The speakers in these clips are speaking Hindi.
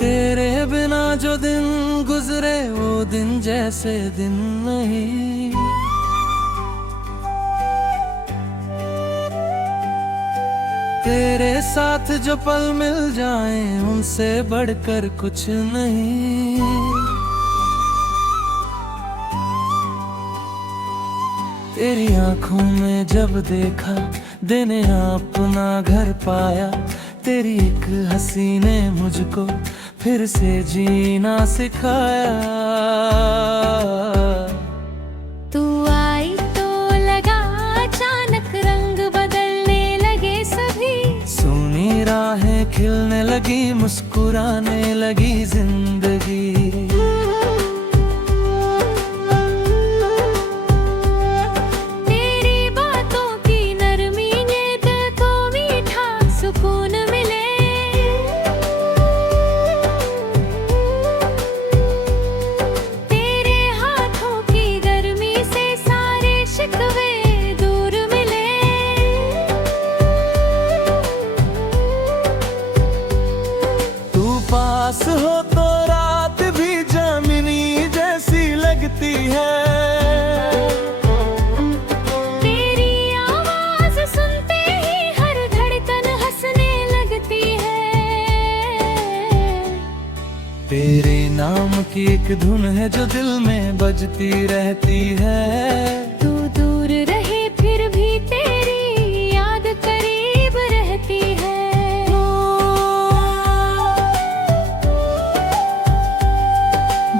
तेरे बिना जो दिन गुजरे वो दिन जैसे दिन नहीं। तेरे साथ जो पल मिल जाएं उनसे बढ़कर कुछ नहीं। तेरी आंखों में जब देखा दिन अपना घर पाया, तेरी एक हंसी ने मुझको फिर से जीना सिखाया। तू आई तो लगा अचानक रंग बदलने लगे सभी। सुनी राहें खिलने लगी, मुस्कुराने लगी जिंदगी। पास हो तो रात भी जामिनी जैसी लगती है। तेरी आवाज सुनते ही हर धड़कन हंसने लगती है। तेरे नाम की एक धुन है जो दिल में बजती रहती है। तू दूर रहे फिर भी तेरी याद करीब रहती है।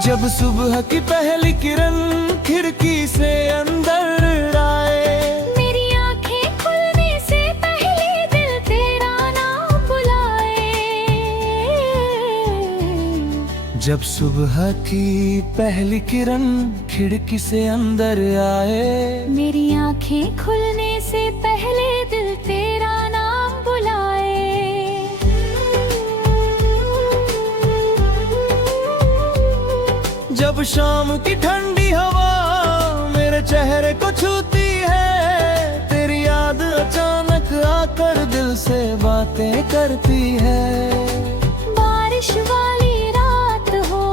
जब सुबह की पहली किरण खिड़की से अंदर आए, मेरी आंखें खुलने से पहले दिल तेरा नाम बुलाए। जब सुबह की पहली किरण खिड़की से अंदर आए, मेरी आंखें खुलने से पहले दिल तेरा नाम बुलाए। जब शाम की ठंडी हवा मेरे चेहरे को छूती है, तेरी याद अचानक आकर दिल से बातें करती है। बारिश वाली रात हो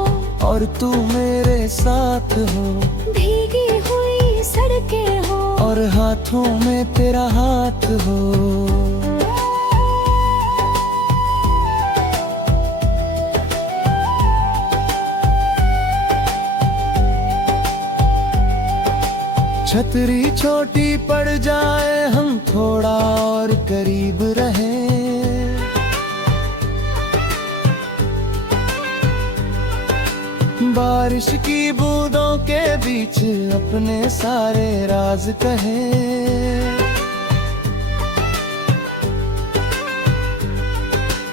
और तू मेरे साथ हो, भीगी हुई सड़कें हो और हाथों में तेरा हाथ हो। छतरी छोटी पड़ जाए हम थोड़ा और करीब रहें। बारिश की बूंदों के बीच अपने सारे राज कहें।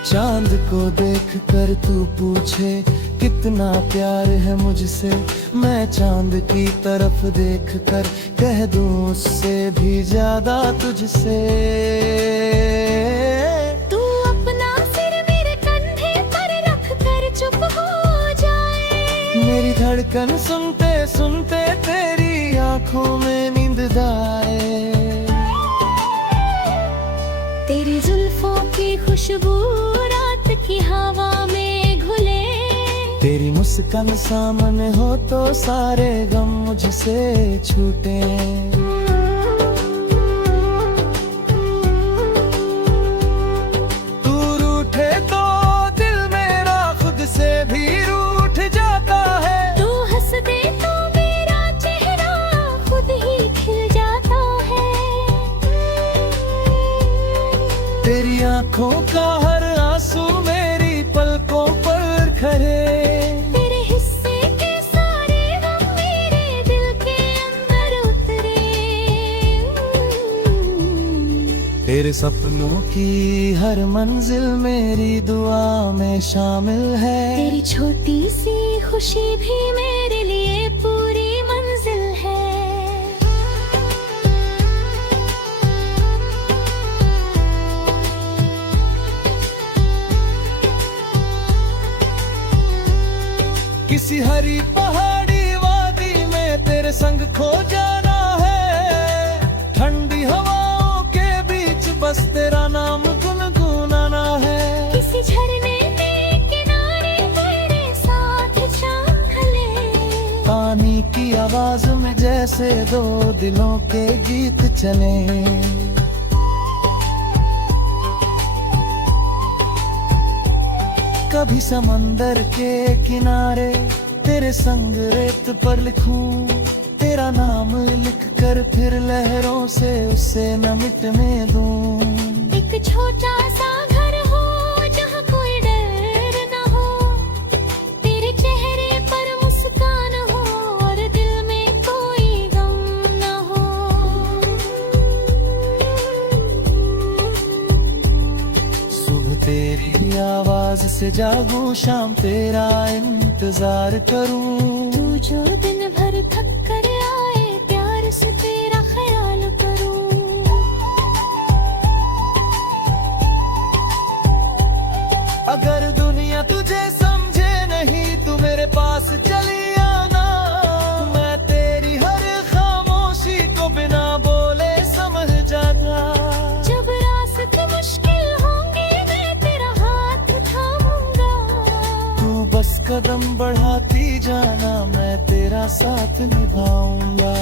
चांद को देख कर तू पूछे कितना प्यार है मुझसे, मैं चांद की तरफ देखकर कह दूं उससे भी ज्यादा तुझसे। तू अपना सिर मेरे कंधे पर रख कर चुप हो जाए। मेरी धड़कन सुनते सुनते तेरी आंखों में नींद आए। तेरी जुल्फों की खुशबू रात की हवा में घुले। तेरी मुस्कान सामने हो तो सारे गम मुझसे छूटे। तू रूठे तो दिल मेरा खुद से भी रूठ जाता है। तू हंस दे तो मेरा चेहरा खुद ही खिल जाता है। तेरी आंखों का हर आंसू मेरी पलकों पर खरे। तेरे सपनों की हर मंजिल मेरी दुआ में शामिल है। तेरी छोटी सी खुशी भी मेरे लिए पूरी मंजिल है। किसी हरी पहाड़ी वादी में तेरे संग खो जाना है। ठंडी हवाओं के बीच बस तेरा नाम गुनगुनाना है। किसी झरने के किनारे जैसे दो दिलों के गीत चले। कभी समंदर के किनारे तेरे संग रेत पर लिखूं तेरा नाम लिख कर, फिर लहरों से उसे न मिटने दूं। एक छोटा सा घर हो जहाँ कोई डर न हो, तेरे चेहरे पर मुस्कान हो और दिल में कोई गम न हो। सुबह तेरी आवाज से जागूं, शाम तेरा इंतजार करूं। तू जो दिन भर थक कर आए, प्यार से तेरा ख्याल करूं। अगर दुनिया तुझे समझे नहीं, तू मेरे पास चली आना। मैं तेरी हर खामोशी को बिना बोले समझ जाता। जब रास्ते मुश्किल होंगे मैं तेरा हाथ थामूंगा। तू बस कदम बढ़ाती जाना, मैं तेरा साथ निभाऊंगा।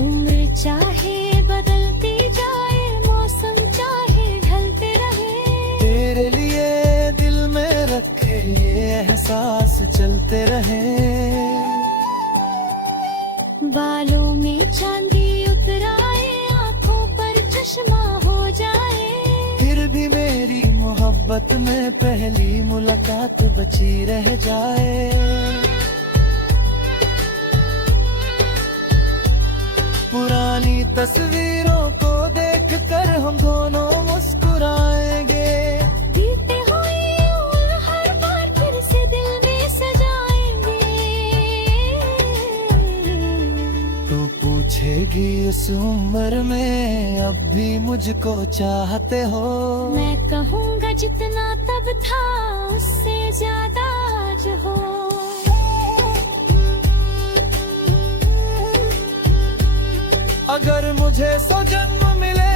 उम्र चाहे बदलती जाए, मौसम चाहे ढलते रहे, तेरे लिए दिल में रखे ये एहसास चलते रहे। बालों में चांदी उतर आए, आंखों पर चश्मा हो जाए, फिर भी मेरी मोहब्बत में पहली मुलाकात बची रह जाए। पुरानी तस्वीरों को देखकर हम दोनों मुस्कुराएंगे। बीते हुए उम्र हर बार फिर से दिल में सजाएंगे। तू पूछेगी उस उम्र में अब भी मुझको चाहते हो। मैं कहूँगा जितना तब था उससे ज्यादा आज हो। अगर मुझे 100 जन्म मिले